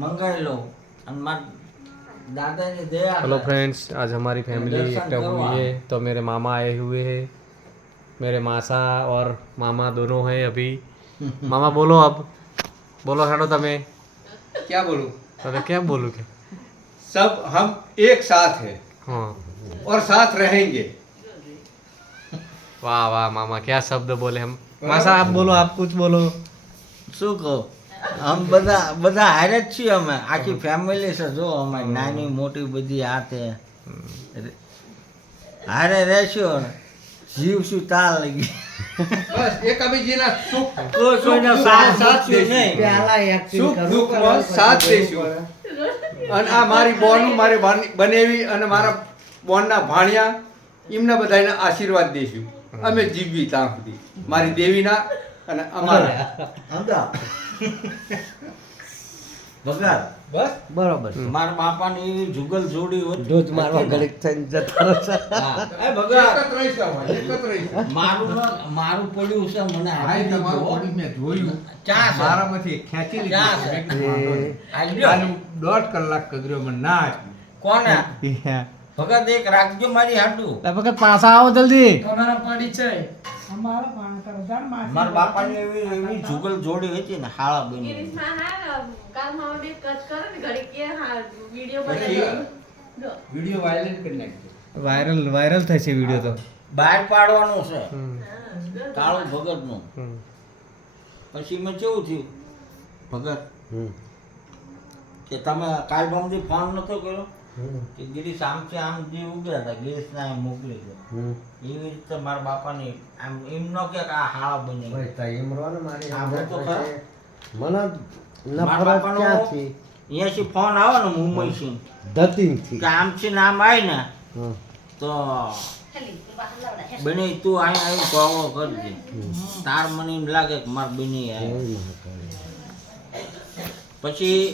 મંગાઈ लो અને માર दादाजी दया। हेलो फ्रेंड्स, आज हमारी फैमिली एकटा हुई है। तो मेरे मामा आए हुए हैं, मेरे मासा और मामा दोनों हैं अभी। मामा बोलो, अब बोलो हेलो तमें। क्या बोलूं? तो क्या बोलूं के सब हम एक साथ हैं हाँ, और साथ रहेंगे। वाह वाह मामा, क्या शब्द बोले हम। मासा आप बोलो, आप कुछ बोलो। શું કહો આમ બધા હારે જ છીએ અમે, આખી ફેમિલી છે જો અમે નાની મોટી બધી હાથે હારે રહેશું, જીવશું તાર લગી बस एकाबीजीना सुख કોઈનો साथ સાથ देશું। सुख दुઃખમાં साथ देશું। અને આ મારી બોનું મારી બનેવી અને મારા બોનના ભાણિયા એમના બધાને આશીર્વાદ દેશું। અમે જીવવી ત્યાં સુધી મારી દેવીના અને અમારા બગાર બસ બરોબર મારા બાપાની એવી જુગલ જોડી હોત ધોધ મારવા ઘડીક થઈને જતા રહેશે. હા. એ બગાર એક જ રહીશું। મારું પડ્યું છે મને હાય આપી તમારું દીધું. બોડી મેં જોયું ચા છે. મારામાંથી ખેંચી ચા લીધું છે. આલ્યો. આલુ 1.5 કલાક કગર્યો મને ના આપ્યું। કોને ભગત એક રાખજો મારી હાટું. લે વખત પાછા આવો જલ્દી. મારા બાપાની એવી જુગલ જોડી હતી ને હાળા બની વિડિયો વાયરલ કરી નાખજો। વાયરલ થશે વિડિયો તો. બહાર પાડવાનું છે हम्म, કાળું ભગતનું. हम्म, પછી મેં કેવું થયું ભગત કે તમે કાલ બામથી ફોન નતો કર્યો કે ગિરીશ આમથી આમ જે ઉગ્યા હતા ગિરીશના એમ મોકલી દો. એવી રીતે મારા બાપાની આમ એમ ન કે આ હાળા બની ભાઈ તઈમ રહો ને મારી આ બધું તો ખરા. મને મારા નફરત બાપાનો ક્યાંથી? અહીંયાથી ફોન આવે ને મુંબઈથી ધતીંગથી. કે આમથી નામ આવે ને હમ. તો બની તું અહીં આવી કોવો કરજે. તાર મને એમ લાગે કે માર બની આવે. જય મહાકાળી. પછી